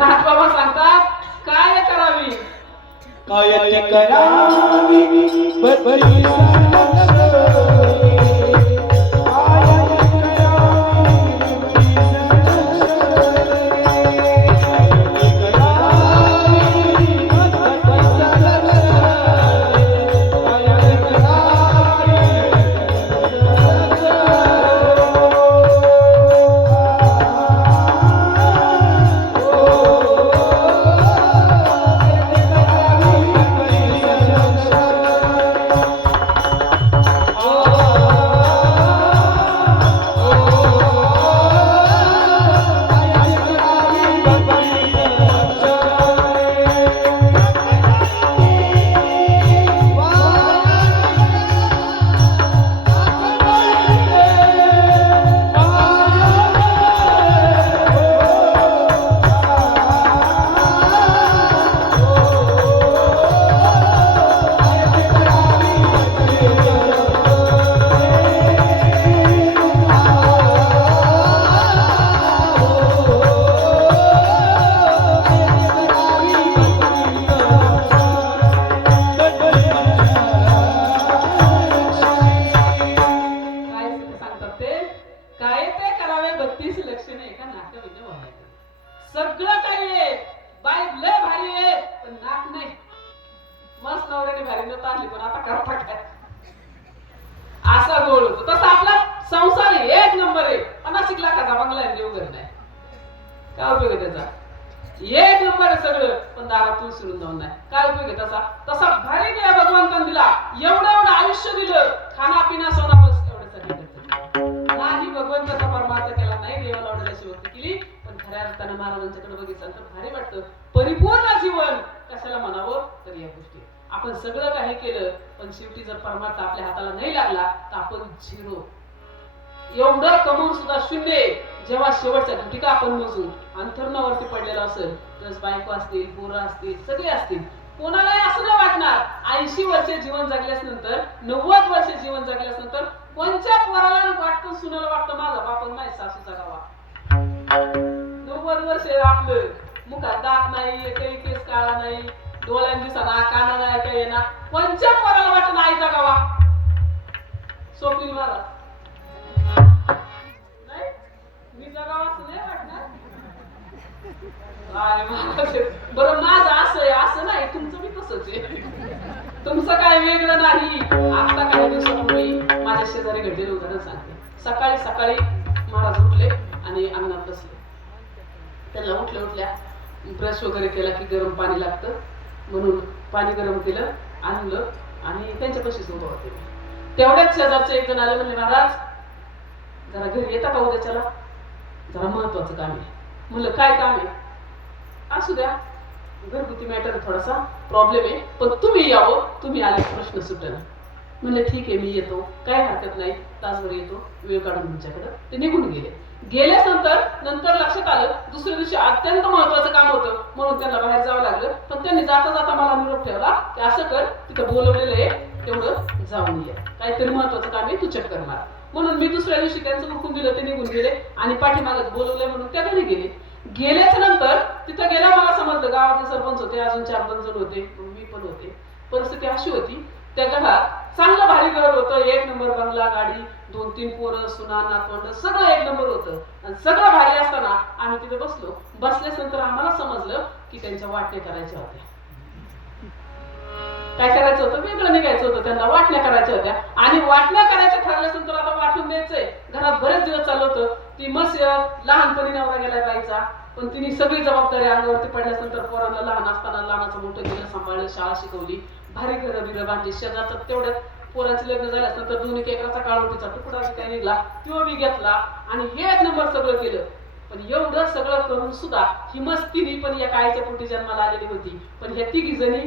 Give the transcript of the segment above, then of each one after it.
नाथबाबा सांगतात काय करावी? काय करावी? बरी. विसरून जाऊन नाही. काय उपयोग आहे त्याचा? तसा भारी दिला भगवंतान दिला. एवढं एवढं आयुष्य दिलं. खाना पिना सोना बस एवढ्यासाठी खर्च नाही भगवंताचा परमार्थ केला नाही देवाला आवडेल भक्ती केली. पण खऱ्या अर्थानं महाराजांच्याकडे बघितलं तर भारी वाटतं. परिपूर्ण जीवन कशाला म्हणावं? तर या गोष्टी आपण सगळं काही केलं पण शेवटी जर परमार्थ आपल्या हाताला नाही लागला तर आपण झिरो. एवढं कमवून सुद्धा शून्य आहे. जेव्हा शेवटच्या घटिका आपण मोजू अंथरणावरती पडलेला असेल तर बायको असतील पोरं असतील सगळे असतील. कोणालाही असं नाही वाटणार ऐंशी वर्षे जीवन जगल्यास नंतर नव्वद वर्षे जीवन जगल्यास नंतर कोणत्या पोराला वाटतं सुनाला वाटतं माझा बाप नाही सासूचा गावा? नव्वद वर्ष आपलं मुखात दात नाही काही केस काळा नाही डोळ्यांनी दिसना काना नाही काही ना कोणत्या पोराला वाटतं नाही आईचा गावा? स्वप्नील महाराज. मी असं नाही वाटणार. बरं माझं असं आहे असं नाही तुमचं मी तसंच आहे. तुमचं काय वेगळं नाही. आता काही दिवसापूर्वी माझ्या शेजारी घडलेलं उदाहरण सांगते. सकाळी सकाळी महाराज उठले आणि अंगणात बसले. त्यांना उठल्या उठल्या ब्रश वगैरे केला की गरम पाणी लागतं. म्हणून पाणी गरम केलं आणलं आणि त्यांच्यापाशीच उभं होते. तेवढ्याच शेजारचे एक जण आले म्हणले महाराज जरा घरी येता का उद्याच्याला? जरा महत्वाचं काम आहे. म्हणलं काय काम आहे? असू द्या. घरगुती मॅटर थोडासा. प्रॉब्लेम आहे. पण तुम्ही यावं. तुम्ही आले प्रश्न सुटेल म्हणलं ठीक आहे मी येतो. काय हरकत नाही. तासभर येतो. वेळ काढून तुमच्याकडं. ते निघून गेले. गेल्याच नंतर नंतर लक्षात आलं दुसऱ्या दिवशी अत्यंत महत्वाचं काम होतं. म्हणून त्यांना बाहेर जावं लागलं. पण त्यांनी जाता जाता मला निरोप ठेवला की असं कर. तिथं बोलवलेलं आहे. तेवढं जाऊन ये. काहीतरी महत्वाचं काम आहे. तू चक्कर मारा. म्हणून मी दुसऱ्या दिवशी त्यांचं उरकून दिलं ते निघून गेले आणि पाठीमागत बोलवलं म्हणून त्या घरी गेले. गेल्याच्यानंतर तिथं गेला मला समजलं गावातले सरपंच होते अजून चार पण जण होते मी पण होते. परिस्थिती अशी होती त्या घरात चांगलं भारी घर होतं एक नंबर बंगला गाडी दोन तीन पोरं सुना नातवंड सगळं एक नंबर होतं. आणि सगळं भारी असताना आम्ही तिथे बसलो. बसल्यास नंतर आम्हाला समजलं की त्यांच्या वाटण्या करायच्या होत्या. काय करायचं होतं? वेगळं निघायचं होतं. त्यांना वाटण्या करायच्या होत्या. आणि वाटण्या करायच्या ठरल्यास तर आता वाटून द्यायचंय. घरात बरेच दिवस चालू होतं. ती मस्त लहानपणी नवरा गेला जायचा पण तिने सगळी जबाबदारी अंगावरती पडल्यानंतर पोरांना लहान असताना लहानाचं मोठं केलं सांभाळलं शाळा शिकवली भारी घरं बिरं बांधली. शेजारचं तेवढ्यात पोरांचं लग्न झाल्यानंतर दोन एक एकराचा काळवटीचा तुकडा बी काय निघला तो मी घेतला. आणि हे एक नंबर सगळं केलं. पण एवढं सगळं करून सुद्धा ही मस्तीनी पण या काळीच्या पोटी जन्माला आलेली होती. पण ह्या तिघी जणी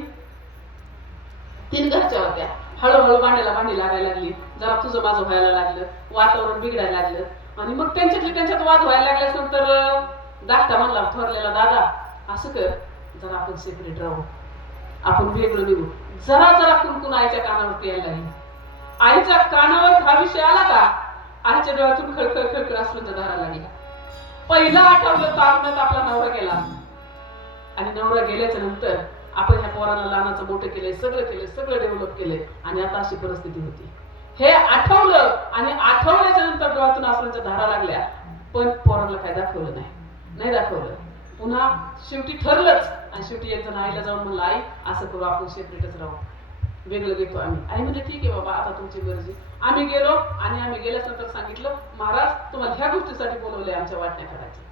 तीन घरच्या होत्या. हळूहळू भांड्याला भांडी लागायला लागली. जरा तुझं माझं व्हायला लागलं. वातावरण बिघडायला लागलं. आणि मग त्यांच्यातले त्यांच्यात वाद व्हायला लागल्यानंतर नंतर म्हणला थोरलेला दादा असं कर. जरा आपण सेपरेट राहू. आपण वेगळं निघू. जरा जरा कुणकुण आईच्या कानावरती यायला लागली. आईच्या कानावर हा विषय आला का? आईच्या डोळ्यातून खळखळ खळखळ असल्याच्या दारा लागला. पहिला आठवलं तापण्यात आपला नवरा गेला. आणि नवरा गेल्याच्यानंतर आपण ह्या पोराला लहानाचं मोठं केलंय सगळं केलंय सगळं डेव्हलप केलंय आणि आता अशी परिस्थिती होती. हे आठवलं आणि आठवल्याच्या नंतर डोळ्यातून आसमानच्या धारा लागल्या पण पोराला काय दाखवलं नाही. नाही दाखवलं. पुन्हा शेवटी ठरलंच आणि शेवटी एक जण आईला जाऊन म्हणलं आई असं करू आपण सेपरेटच राहू. वेगळं घेतो आम्ही. आई म्हणजे ठीक आहे बाबा आता तुमची मर्जी. आम्ही गेलो आणि आम्ही गेल्याच नंतर सांगितलं महाराज तुम्हाला ह्या गोष्टीसाठी बोलवलंय आमच्या वाटण्या करायचं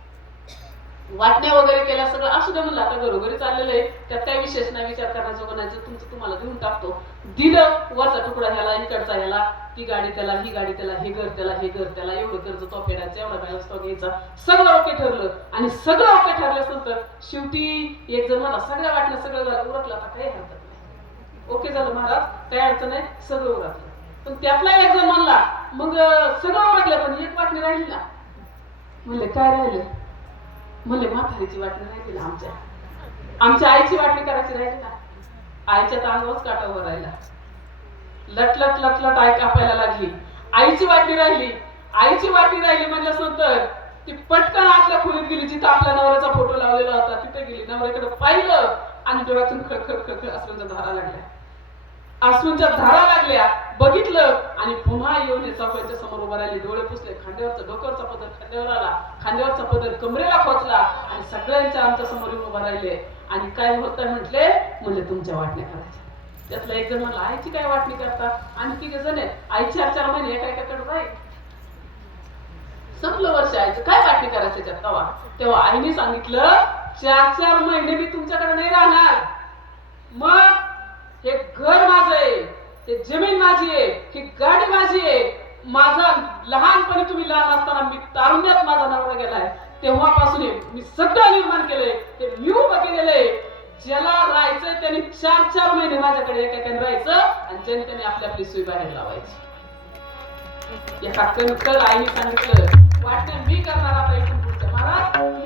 वाटण्या वगैरे केल्या सगळं असू दे म्हणलं आता घरोघरी चाललेलं आहे त्यात काही विशेष नाही विचार करण्याचं कोणाचं तुमचं तुम्हाला देऊन टाकतो. दिलं वरचा तुकडा ह्याला इकडचा ह्याला ती गाडी त्याला ही गाडी त्याला हे घर त्याला हे घर त्याला एवढं कर्ज तो फेडायचं एवढा बॅलन्स तो घ्यायचा. सगळं ओके ठरलं. आणि सगळं ओके ठरल्यानंतर शेवटी एक जण मला सगळ्या वाटण्या सगळं झालं उरकलं आता काही हरकत नाही. ओके झालं महाराज काही अडचण नाही सगळं उरकलं. पण त्यातला एक जण म्हणला मग सगळं उरकलं पण एक वाटणी राहिली ना म्हणले काय राहिलं? म्हणले म्हातारीची वाटणी राहिली ना आमच्या. आमच्या आईची वाटणी करायची राहिली ना आईच्या तांदूळच काटावर राहिला. लटलट लटलट आई कापायला लागली. आईची वाटणी राहिली. आईची वाटणी राहिली म्हणजे नंतर ती पटकन आतल्या खोलीत गेली जिथं आपल्या नवऱ्याचा फोटो लावलेला होता. तिथे गेली. नवऱ्याकडे पाहिलं आणि डोळ्यातून खडखड खडखड असल्याच्या धारा लागल्या. आसूंच्या धारा लागल्या. बघितलं आणि पुन्हा येऊन हे चौकाच्या समोर उभा राहिली. डोळे पुसले. खांद्यावरचा डोक्यावरचा पदर खांद्यावर आला. खांद्यावरचा पदर कमरेला खोचला आणि सगळ्यांच्या आमच्यासमोर येऊन उभा राहिले. आणि काय होतं म्हटले? म्हणजे तुमच्या वाटण्या करायच्या. त्यातला एक जण म्हणला आईची काय वाटणी करता? आणि तिघे जण आहेत. आई चार चार महिने एका एकाकडे राहील. संपलं वर्ष आईचं. काय वाटणी करायचं त्यात तेव्हा तेव्हा आईने सांगितलं चार चार महिने मी तुमच्याकडे नाही राहणार. मग हे घर माझं आहे. हे जमीन माझी आहे. ही गाडी माझी आहे. माझा लहानपणी तुम्ही लहान असताना मी तारुण्यात माझा नवरा गेलाय. तेव्हापासून मी सगळं निर्माण केलंय. ते मी उभं केलेलं आहे. ज्याला राहायचंय त्यांनी चार चार महिने माझ्याकडे एका राहायचं आणि जनतेने त्यांनी आपली आपली सोय बाहेर लावायची. एका कणकर आईने सांगितलं वाटतं मी करणार आपल्या इथून पुढच्या महाराज.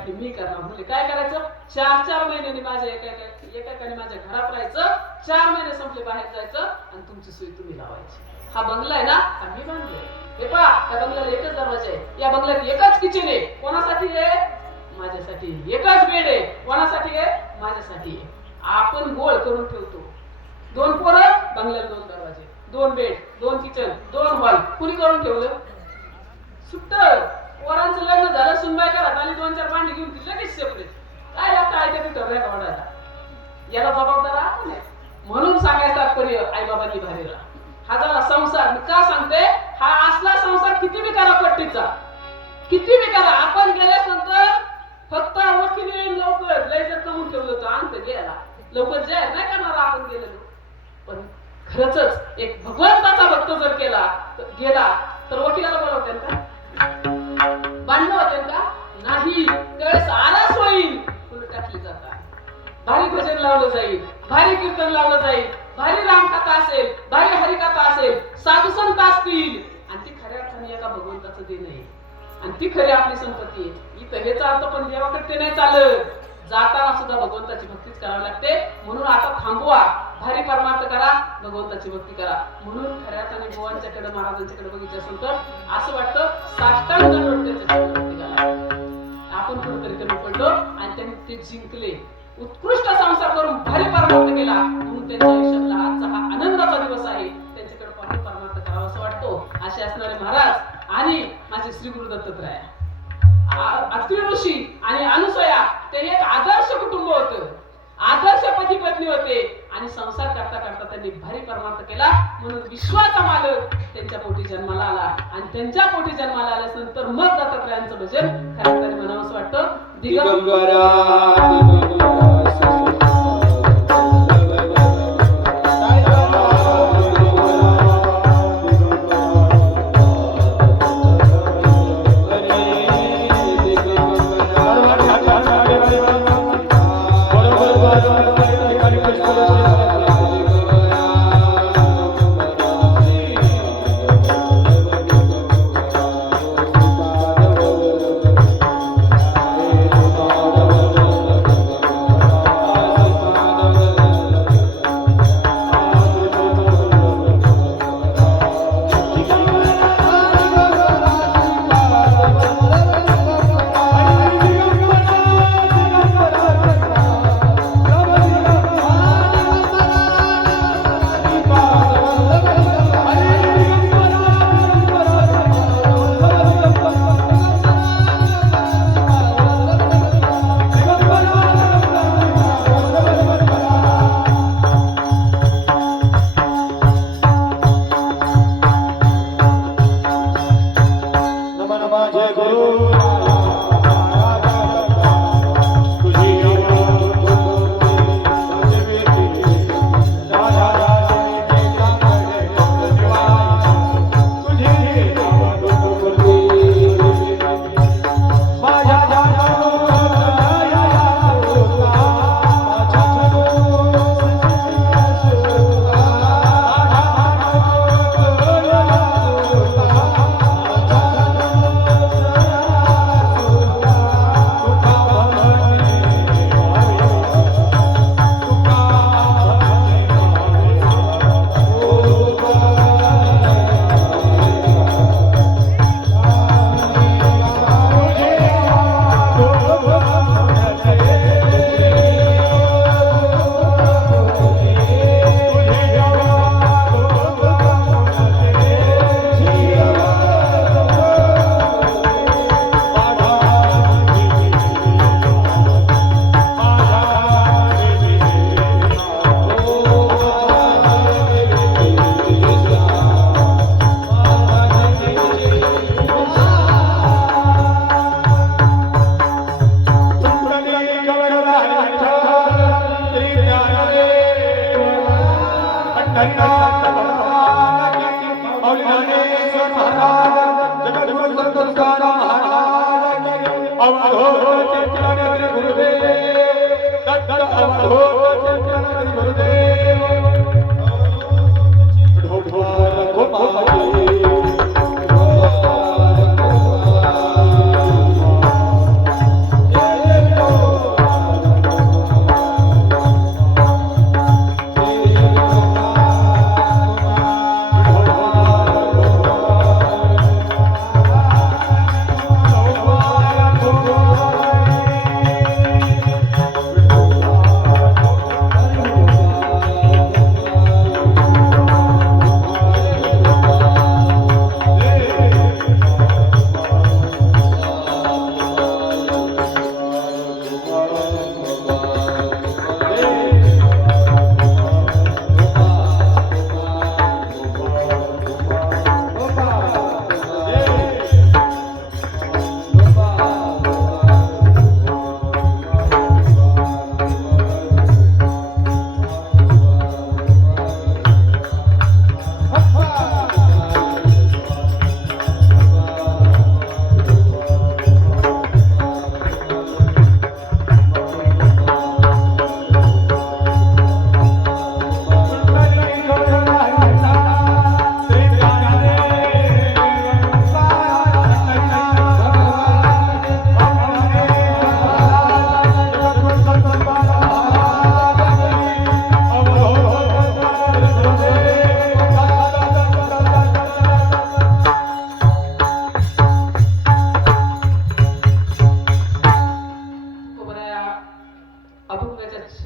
राहिलेली मी करा म्हणजे काय करायचं? चार चार महिन्यांनी माझ्या एका एका- एकाने माझ्या घरात राहायचं. चार महिने संपले बाहेर जायचं. आणि तुमची सोय तुम्ही लावायची. हा बंगला आहे ना? आम्ही मी बांधलोय हे पहा या बंगल्याला एकच दरवाजा आहे. या बंगल्यात एकच किचन आहे. कोणासाठी आहे? माझ्यासाठी. एकच बेड आहे. कोणासाठी आहे? माझ्यासाठी आहे. आपण गोळ करून ठेवतो. दोन पोरं बंगल्याला दोन दरवाजे. दोन बेड दोन किचन दोन हॉल कुणी करून ठेवलं? सुट्ट. पोरांचं लग्न झालं सुनबाई घरात आली दोन चार पांडे घेऊन ती लगेच शेपले. काय आता आयत्या पिठं का म्हणाला याला जबाबदार आपण म्हणून सांगायचं तात्पर्य आई बाबांनी भारी हा झाला संसार. मी का सांगते? हा असला संसार किती बी करा पट्टीचा? किती बी करा आपण गेल्यानंतर फक्त वकील येईल लवकर. लय जर कमून ठेवलं तर अंत गेला लवकर जाहीर नाही करणार आपण गेलेलो. पण खरंच एक भगवंताचा भक्त जर केला तर गेला तर वकिलाला बोलवते का? नाही त्यावेळेस आरास होईल. उलट टाकली जातात भारी भजन लावलं जाईल. भारी कीर्तन लावलं जाईल. भारी रामकथा असेल भारी हरिकथा असेल साधू संत असतील. आणि ती खऱ्या अर्थाने एका भगवंताचं देणं आहे. आणि ती खरी आपली संपत्ती आहे. इथं हेचा अर्थ पण देवाकडे ते नाही चालत. जाताना सुद्धा भगवंताची भक्तीच करावी लागते. म्हणून आता थांबवा. भारी परमार्थ करा भगवंताची भक्ती करा. म्हणून खऱ्या अर्थाने गोवांच्याकडे महाराजांच्याकडे बघितलं असेल तर असं वाटतं साष्टांग भक्ती घाला. आपण कुठेतरी कमी पडलो आणि त्यांनी ते जिंकले. उत्कृष्ट संसार करून भारी परमार्थ केला म्हणून त्यांच्या आयुष्यातला आजचा हा आनंदाचा दिवस आहे. त्यांच्याकडे पाहून परमार्थ करावा असं वाटतो असे असणारे महाराज आणि माझे श्री गुरु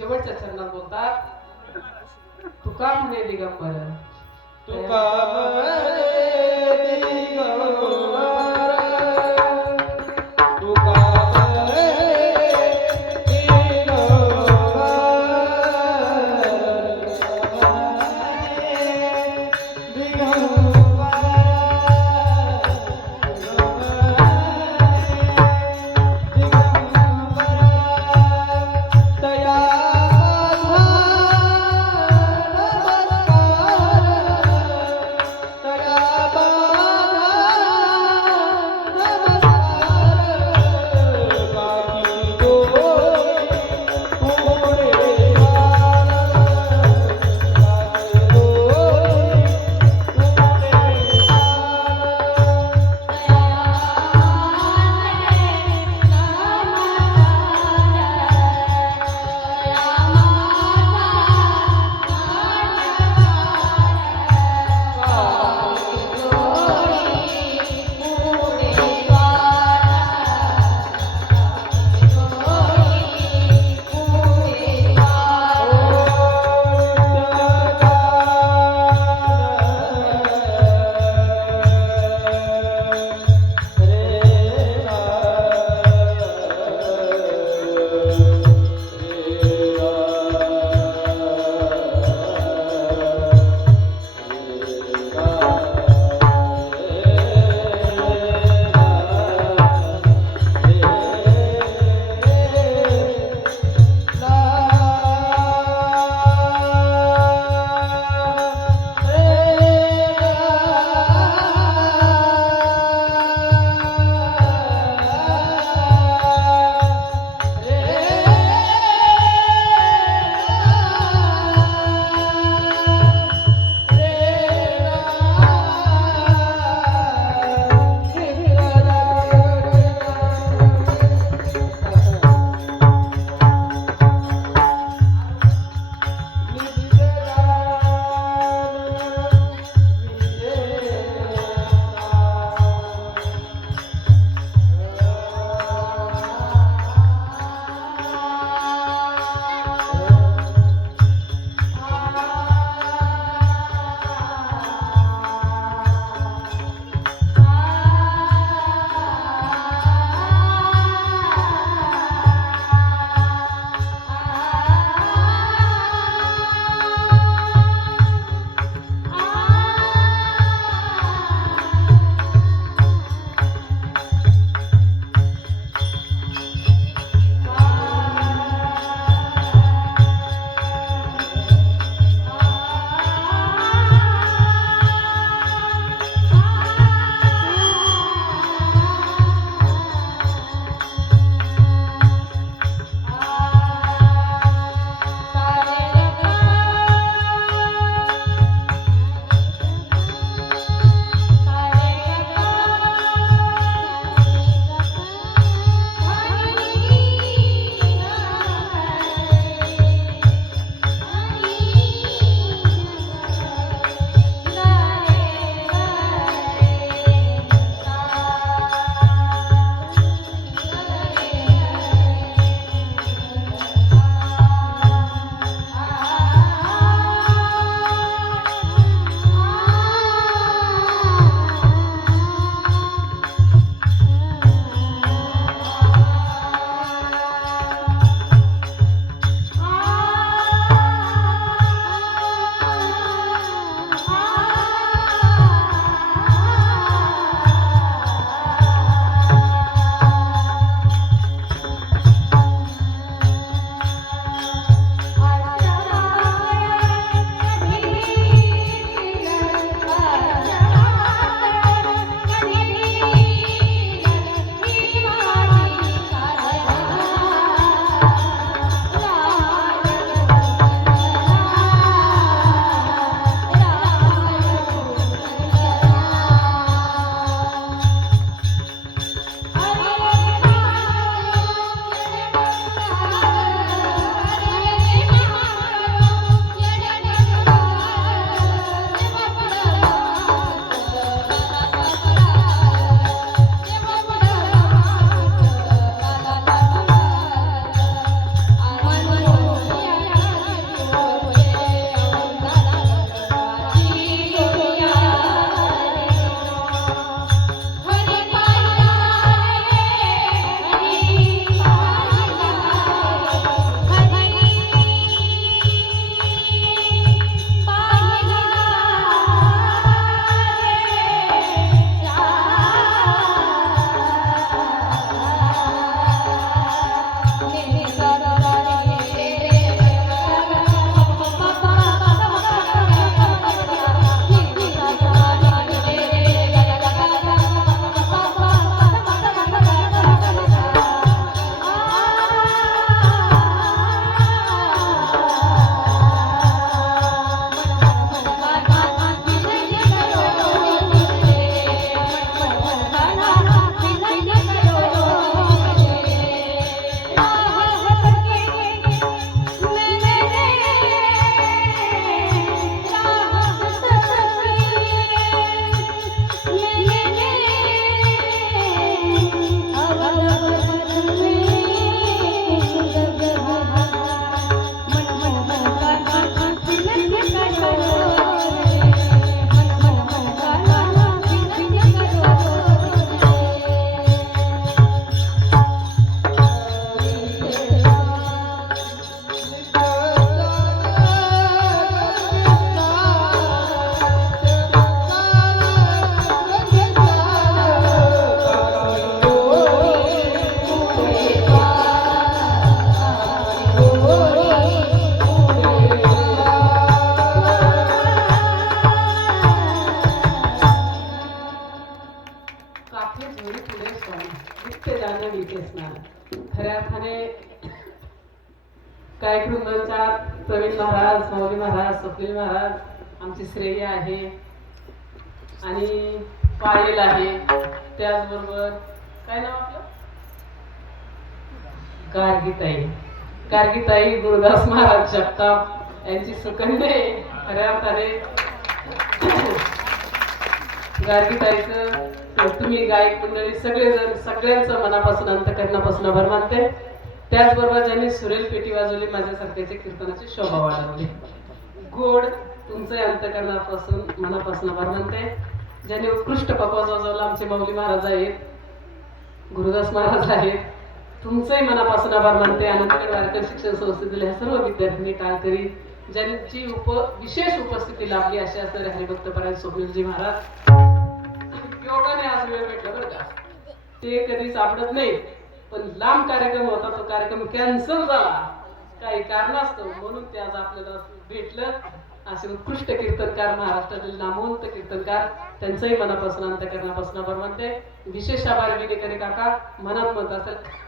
शेवटच्या चरणात बोलतात तुका म्हणे दिगंबर? तुका दिगंबर? ताई गुरुदास महाराज जगताप यांची सुकंडे आहे. खऱ्या अर्थाने गार्गीताईचं तुम्ही गायक मंडळी सगळेजण सगळ्यांचं मनापासून अंतकरणापासून आभार मानते. त्याचबरोबर ज्यांनी सुरेल पेटी वाजवली माझ्या माझ्यासारख्याचे कीर्तनाची शोभा वाढवली. गोड तुमचं अंतकरणापासून मनापासून आभार मानते. ज्यांनी उत्कृष्ट पकवाज वाजवला आमचे माऊली महाराज आहेत. गुरुदास महाराज आहेत. तुमचंही मनापासून आभार मानते. आनंदगड वारकर शिक्षण संस्थेतील ह्या सर्व विद्यार्थ्यांनी टाळकरी ज्यांची उप विशेष उपस्थिती लाभली असे असणारे हरिभक्तपरायण स्वप्नीलजी महाराज. योगाने आज वेळ भेटला बरं का? ते कधी सापडत नाही. पण लांब कार्यक्रम होता तो कार्यक्रम कॅन्सल झाला. काही कारण असतं म्हणून ते आज आपल्याला भेटलं. असे उत्कृष्ट कीर्तनकार महाराष्ट्रातील नामवंत कीर्तनकार त्यांचंही मनापासून अंतकरणापासून आभार मानते. विशेष आभार विनेकरे काका. मनात मत असेल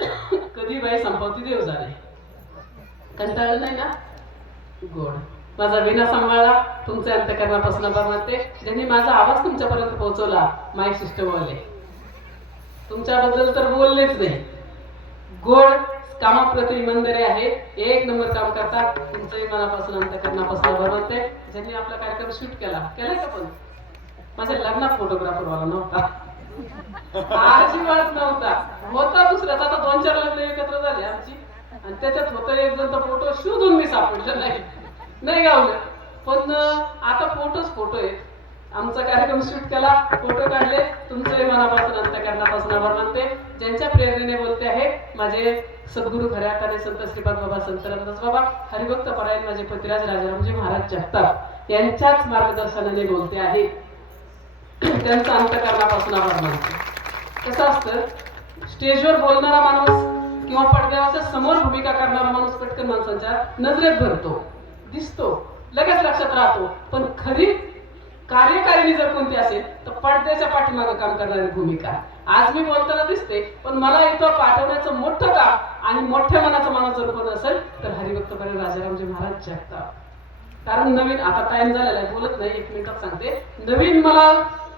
कधी बाई संपवती देव झाले? कंटाळलं नाही ना गोड. माझा विना सांभाळा तुमच्या अंतकरणापासून आभार मानते ज्यांनी माझा आवाज तुमच्यापर्यंत पोहोचवला माईक सिस्टम वाले तुमच्याबद्दल तर बोललेच नाही. गोड कामाप्रती इमानदारी आहे. एक नंबर काम करता तुमचंही मनापासून अंतकरणापासून आभार मानते ज्यांनी आपला कार्यक्रम शूट केला केला का पण? माझ्या लग्नात फोटोग्राफर वाला नव्हता. अजिबात नव्हता. होता दुसऱ्याच. आता दोन चार लग्न एकत्र झाले आमची. आणि त्याच्यात होतं एक जण तर फोटो शोधून मी सापडलं नाही. नाही गावलं. पण आता फोटोच फोटो आहेत. आमचा कार्यक्रम शूट केला. फोटो काढले. तुमचंही मनापासून अंतकरणापासून आभार मानते. ज्यांच्या प्रेरणेने बोलते आहे माझे सद्गुरू खऱ्या अर्थाने संत श्रीपाद बाबा संत रामदास बाबा हरिभक्त परायण माझे पतिराज राजारामजी महाराज जगताप यांच्याच मार्गदर्शनाने बोलते आहे. त्यांचा अंतकरणापासून आभार मानते. कसं असतं स्टेजवर बोलणारा माणूस किंवा पडद्यावरच्या समोर भूमिका करणारा माणूस पटकन माणसांच्या नजरेत भरतो दिसतो लगेच लक्षात राहतो. पण खरी कार्यकारिणी जर कोणती असेल तर पडद्याच्या पाठीमागं काम करणारी भूमिका. आज मी बोलताना दिसते पण मला इथं पाठवण्याचं मोठं काम आणि मोठ्या मनाचं माणूस जर कोण असेल तर हरिभक्तपणे राजारामजी महाराज जगतात. कारण नवीन आता टाइम झालेला आहे बोलत नाही एक मिनिटात सांगते. नवीन मला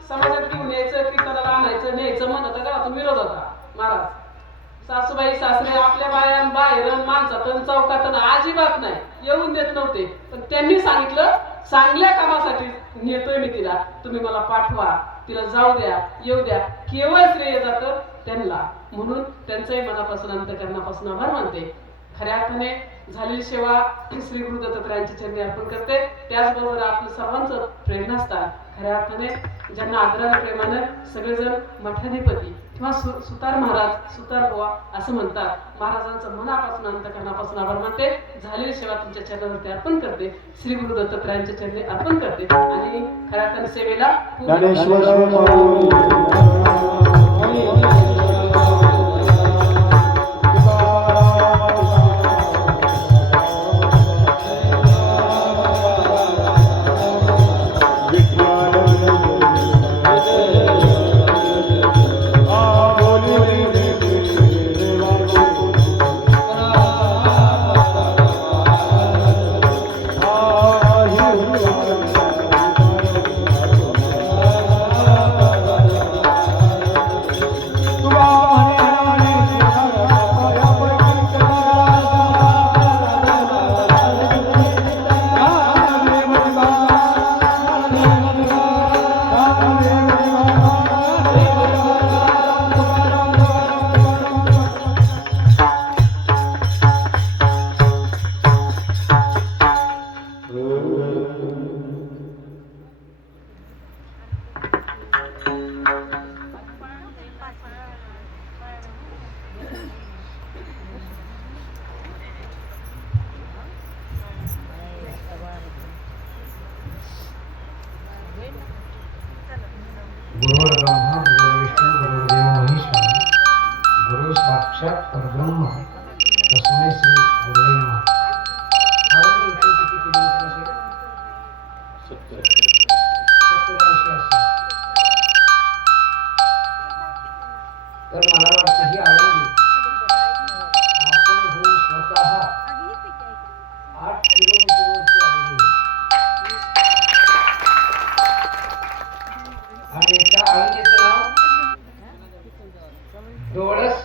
समाजात घेऊन यायचं कीर्तनाला आणायचं न्यायचं म्हणत होता घरातून विरोध होता. महाराज सासूबाई सासरे आपल्या बायां बाहेर माणसातून चौकातून अजिबात नाही. येऊन देत नव्हते. पण त्यांनी सांगितलं चांगल्या कामासाठी नेतोय मी तिला. तुम्ही मला पाठवा. तिला जाऊ द्या येऊ द्या. केवळ श्रेय जातं त्यांना. म्हणून त्यांचंही मनापासून अंतकरणापासून आभार मानते. खऱ्या अर्थाने झालेली सेवा श्री गुरु दत्तात्रयांच्या चरणी अर्पण करते. त्याचबरोबर आपलं सर्वांचं प्रेरणास्थान खऱ्या अर्थाने ज्यांना आदराने प्रेमानं सगळेजण मठाधिपती किंवा सु सुतार महाराज सुतार बुवा असं म्हणतात. महाराजांचं मनापासून अंतकरणापासून आभार मानते. झालेली सेवा तुमच्या चरणावरती अर्पण करते. श्री गुरु दत्तात्रयांच्या चरणी अर्पण करते. आणि खऱ्या सेवेला